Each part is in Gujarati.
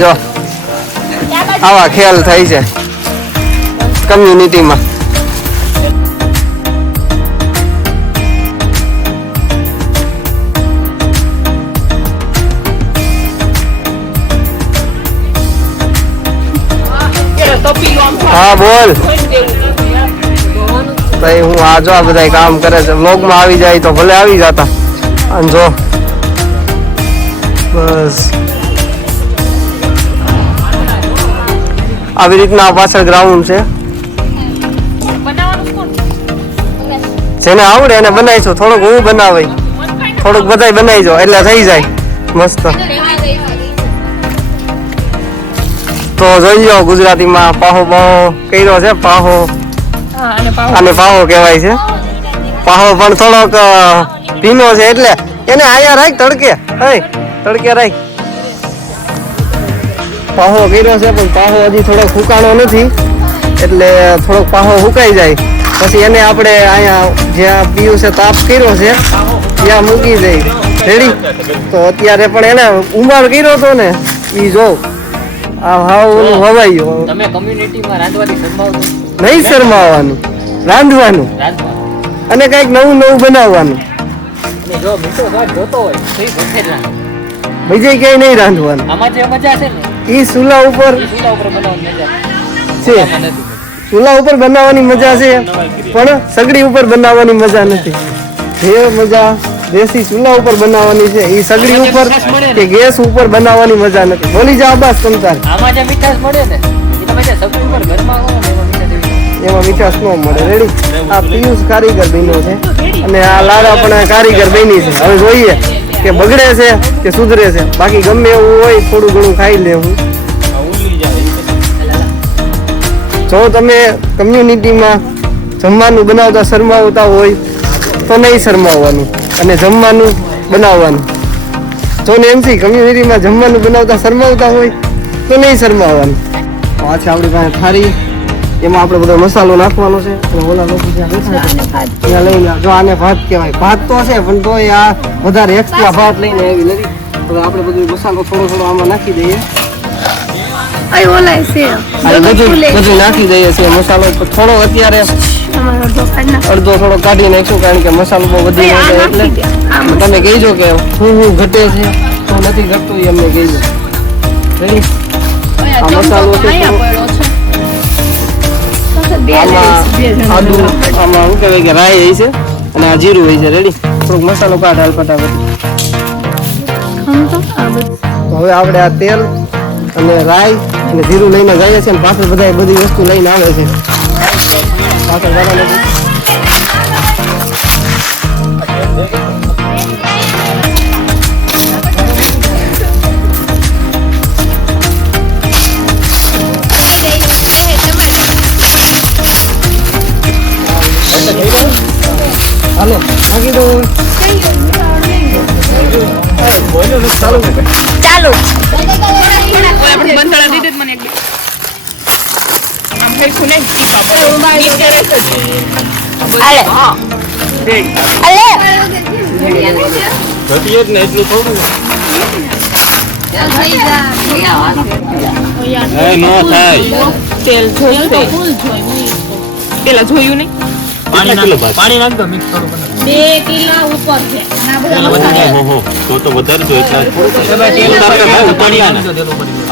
જો આવા ખેલ થાય છે કમ્યુનિટીમાં. હા બોલ ભાઈ. હું આ જો આ બધા કામ કરે છે, વ્લોગમાં આવી જાય તો ભલે આવી જતા. અને જો બસ આવી રીતના પાછળ ગ્રાઉન્ડ છે. જેને આવડે એને બનાવીશું. થોડુંક હું બનાવાય, થોડુંક બધાય બનાવી દો એટલે થઈ જાય મસ્ત. તો જોઈ લો ગુજરાતીમાં પાહો બાહો કર્યો છે. પાહો અને પાહો કહેવાય છે. પાહો પણ થોડોક ભીનો છે એટલે એને આયા રાખ તડકે. તડકે રાખ. પાહો કર્યો છે પણ પાહો હજી થોડોક ફૂકાણો નથી એટલે થોડોક પાહો ફૂકાઈ જાય પછી એને આપણે અહીંયા જ્યાં પીયું છે તાપ કર્યો છે ત્યાં મૂકી દઈ. રેડી. તો અત્યારે પણ એને ઉંબાળ કર્યો હતો ને એ જો તમે કમ્યુનિટીમાં રાંધવાની શરમાવો નહીં. શરમાવાનું, રાંધવાનું અને કઈક નવું નવું બનાવવાનું. જો મીઠો સ્વાદ જોતો હોય તો એ ઘરે રાંધ. બીજે ક્યાંય નહીં રાંધવાનું. આમાં જે મજા છે ને એ ચૂલા ઉપર બનાવવાની મજા છે. ચૂલા ઉપર બનાવવાની મજા છે પણ સગડી ઉપર બનાવવાની મજા નથી. જે મજા દેશી ચૂલા ઉપર બનાવવાની છે એ સગડી ઉપર કે ગેસ ઉપર બનાવવાની મજા નથી. બોલી જા બસ તમતાર. આમાં જે મીઠાશ મળે ને એ તમે જે સગડી ઉપર ઘરમાં આવો ને એમાં મીઠાશ ન મળે. રેડી. આ પિયુષ કારીગર બન્યો છે અને આ લાડા પણ કારીગર બની છે. હવે જોઈએ કે બગડે છે કે સુધરે છે. બાકી ગમે એવું હોય થોડું ઘણું ખાઈ લેવું. જો તમે કમ્યુનિટીમાં જમવાનું બનાવતા શરમાવતા હોય તો નહીં શરમાવવાનું અને જમવાનું બનાવવાનું. જો ને એમસી કમ્યુનિટીમાં જમવાનું બનાવતા શરમાવતા હોય તો નહીં શરમાવવાનું. પાછા આપણી પાસે થાળી, એમાં આપણે બધો મસાલો નાખવાનો છે. ઓલા લોકો ત્યાં લઈને જો આને ભાત કહેવાય. ભાત તો છે પણ તો આ વધારે એક્સ્ટ્રા ભાત લઈને આવી નથી. તો આપણે બધું મસાલો થોડો આમાં નાખી દઈએ. બધું નાખી દઈએ છીએ મસાલો થોડો. અત્યારે અડધો થોડો કાઢી નાખશું કારણ કે મસાલો બહુ વધી ગયો એટલે તમે કહેજો કે હું ઘટે છે તો નથી ઘટતું એ અમને કહેજો. રેડી. આ મસાલો છે આદુ, આમાં શું કહેવાય કે રાઈ હોય છે અને આ જીરું હોય છે. રેડી. થોડોક મસાલો કાઢ હાલ ફટાફટ. તો હવે આપણે આ તેલ અને રાઈ અને જીરું લઈને જઈએ છીએ અને પાછળ બધા બધી વસ્તુ લઈને આવે છે. પાછળ હાલો નાખી દો. ચાલુ ચાલુ. આપણે બંધાણા દીધે મને એક આમ ફેરખું નહીં અલે હા અલે ઘટીએ જ ને એટલું થોડું. નો થાય. તેલ જોયું પેલા જોયું નહીં. પાણી નાખ દો મિક્સ કરો. 2 કિલો ઉપર છે. તો વધારે જો એટલા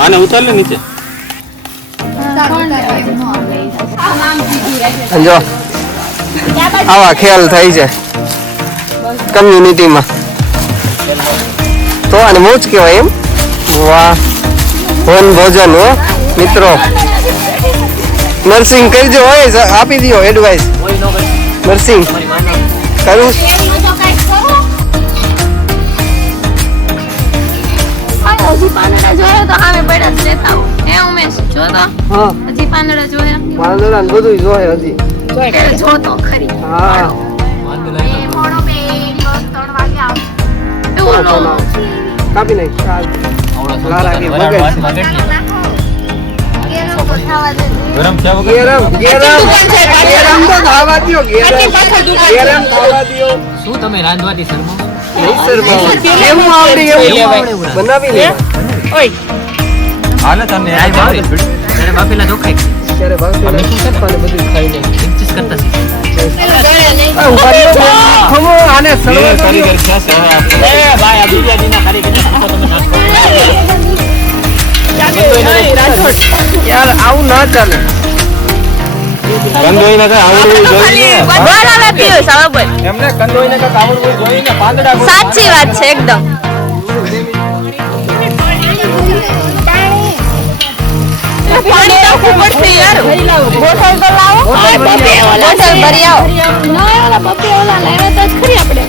આને ઉતાર લે નીચે. જો આવા ખેલ થાય છે કમ્યુનિટીમાં તો આને મોજ કહેવાય એમ. વાહ. વન ભોજન હો મિત્રો. નર્સિંગ કરજો હોય આપી દો એડવાઇસ. નર્સિંગ કરું. હજી પાંદડા જોયો તો આવે પડ્યા જ લેતા હો. હે ઉમેશ જો તો. હા હજી પાંદડા જોયા. પાંદડા ને બધું જોય હજી. જો તો ખરી. હા મોડો બે 3 વાગે આવશે. કાપી નાખ. થોડો લારા કે વરાળ વગર. હાથમાં કેટલી? કેરમ તો ખાવા દે. ગરમ થયા વગર? ગેરમ તો ખાવા દ્યો ગેરમ ખાવા દ્યો. શું તમે રાંધવાથી શરમો? નહીં શરમાવો. કેવું આવડે એવું લેવાય. બનાવી લે. હાલે તમે આ ભાવે ત્યારે બાફેલા ચોખાઈ ત્યારે ભાવતી નથી બધું ખાઈ લે. ચીજ કરતા શીખે. આ ઉભા રહ્યો બે. ખમો આને સળવા કર્યો. ભાઈ આ બિરયાનીના કારીગર તમે નાસ્તો યાર આવું ના ચાલે. કંદોઈને કઈ આવડવું જોઈએ. બરાબર પિયુષ હવે બોલ એમને કંદોઈને કઈ આવડવું જોઈએ ને પાંદડા સાચી વાત છે એકદમ પાણી તો ખૂબ પડશે યાર બોટલ તો લાવો બોટલ ભરી આવો ના ઓલા બબ્બે ઓલા લાવ્યા તો જ ખરી આપણે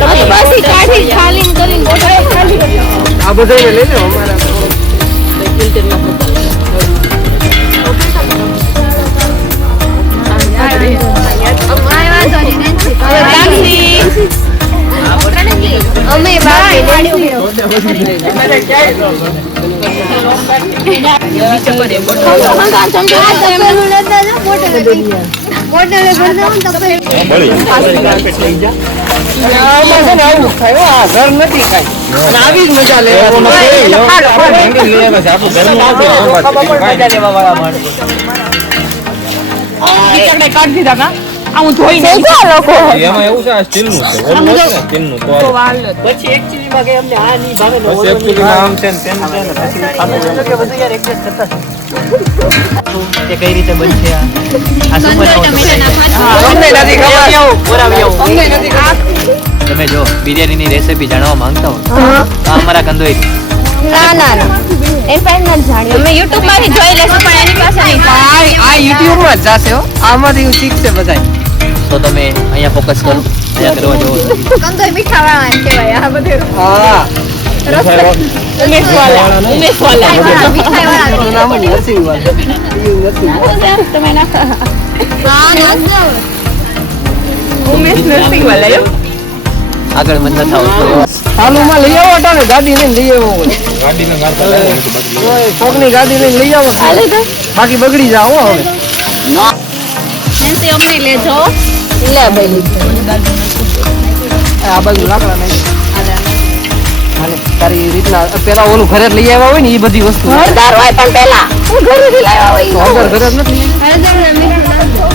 તો બસી કાઢી ખાલી કરીને બોટલ ખાલી કરી આ બધાને લઈ લે અમારા અમે બાકી આમાં છે ને આવું ખાય આ ઘર નથી ખાય અને આવી જ મજા કાઢી દીધા કા આ હું ધોઈ નહીં લોકો એમાં એવું છે આ સ્ટીલનું છે ઓલું છે ને સ્ટીલનું તો પછી એકચ્યુઅલી માં કે અમને આ નહીં ભાવે ને પછી એકચ્યુઅલી આમ છે ને તેમ છે ને પછી ખાતું એટલે કે બધું યાર એડજસ્ટ કરતા તે કઈ રીતે બનશે આ શું બનાવો છો? અમને નથી ખબર બોલાવી આવો. અમને નથી ખબર તમે જો બિરયાનીની રેસીપી જાણવા માંગતા હો તો અમારા કંદોઈ ના ના ના એ પણ ન જાણ્યું અમે YouTube માંથી જોઈ લેશું પણ એની પાસે નહીં આ YouTube માં જ જાશે હો આમાંથી હું શીખશે બધાય તો તમે અહીંયા ફોકસ કરો અહીંયા કરવા જેવો નથી. કંદોય મીઠા વાળા કહેવાય આ બધું હા ઉમેશ વાલા મીઠાઈ વાળા એનું નામ જ નરસિંહ વાળું. એવું નથી. તમે નાખો હા નથી ઉમેશ નરસિંહ વાલા એમ આગળ મન ન થાવ તો ચાલુમાં લઈ આવો અટાણે ગાડી લઈને લઈ આવો ગાડીને ગાડતા લાગે છે બધું. કોકની ગાડી લઈને લઈ આવો બાકી બગડી જાવ હો હવે એનથી અમને લેજો લે ભાઈ આ બાજુ લાકડા નહીં હાલે તારી રીતના પેલા ઓલું ઘરે જ લઈ આવ્યા હોય ને એ બધી વસ્તુ ઘરદાર હોય પણ પેલા હું ઘરેથી લાવ્યા હોય વગર ઘરે જ નથી હળદર ને મીઠું નાખજો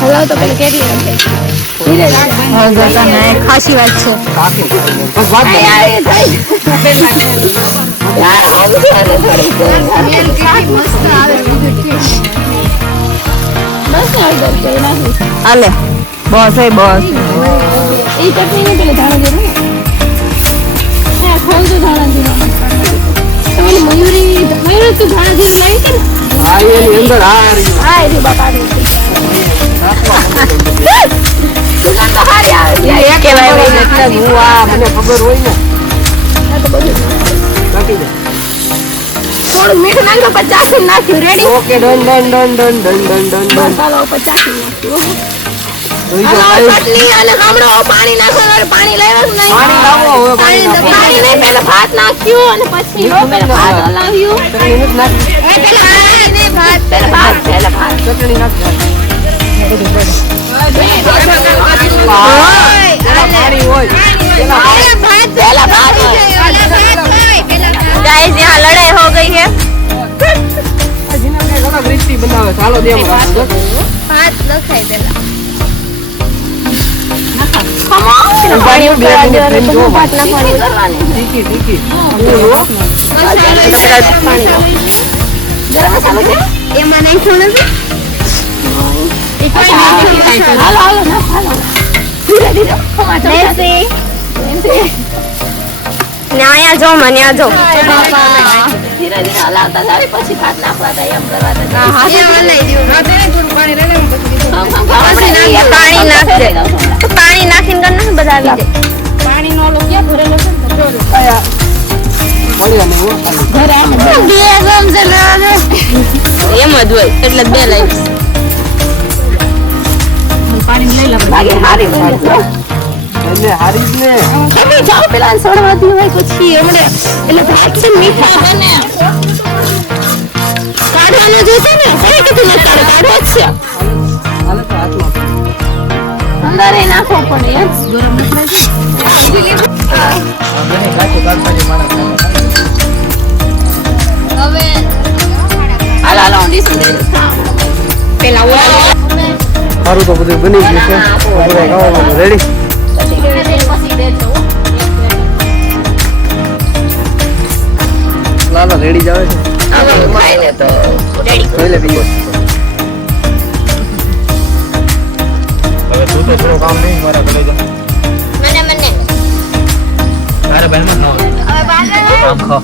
હલાવ તો પેલા કેટલી રાખે ધીરે રાખે ખાસી વાત છે કાકે બસ વાત નહીં. મસ્ત આવે હાલે બસ એ બસ એ ચટણી ને પેલી ધાણા જીરું ને હા ખોલ તો ધાણા જીરું તમારી મયુરી તો ધાણા જીરું લાવી કે ને હા એની અંદર હા હારી. હા એની બાપા દે સુગંધ તો હારી આવે એ એક કહેવાય નંબર ભાઈ. એટલે જ હું આ મને ખબર હોય ને આ તો બધું નાખી દે થોડું મીઠું નાખ્યું પછી ચાખી નાખ્યું ready okay done done done done done done done done ચાલો પછી ચાખી નાખ્યું જોઈ જાઓ. હાલો ચટણી અને હમણાં પાણી નાખો પાણી લાવ્યા કે નહીં પાણી લાવો હવે પાણી નાખો. પાણી નહીં પહેલા ભાત નાખ્યું અને પછી પેલા ભાત હલાવ્યું ચટણી નથી નાખી. પેલા પાણી નહીં ભાત પેલા ભાત ચટણી નાખી. ઓય, પાણી હોય પેલા ભાત પેલા ભાત गाइस यहाँ लड़ाई हो गई है જીના કઈ અલગ રીતથી બનાવે ચાલો દે ભાત લખાય પેલા પાણી બે મિનિટ થઈને જો ભાત નાખવાની તીખી તીખી ગરમ મસાલો છે એમાં નાખ્યું નથી હાલો હાલો ના હાલો ધીરે ધીરે ન્યા જો મન્યા જો ધીરે ધીરે હલાવતા જાય પછી ભાત નાખવા જાય એમ કરવા પાણી નાખજે તો પાણી નાખીને કર નાખ બધા આવી જાય પાણી નો લો ક્યાં ભરેલો છે મળી અમે હો ખાલી. એમ જ હોય એટલે બે લાઈફ પાણી લઈ લે લાગે હારી બની છે. એટલે હારી જ ને. તમે જાઓ પેલા સડવા દીવાય પછી હમણે એટલે ભાત છે મીઠા બને કાઢવાનો જોશે ને કઈ કીધું ને તારે કાઢવો જ છે હાલે તો હાથમાં. અંદર એ નાખો પણ એ ગરમ મસાલા હવે હાલો ડીશ પેલા ઓલા સારું તો બધું બની ગયું છે. તો બધા ખાવાનું રેડી. પછી દેજો લાલા રેડી જ આવે છે. હવે ખાઈને તો રેડી જોઈ લે બીજો. હવે તું તો થોડું કામ નહીં મારા ઘરે જા. મને તારા બહેનમાં ન હોય. હવે બાજુ આમ ખો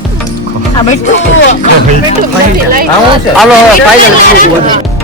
આ બેઠું હાલો ફાઇનલ.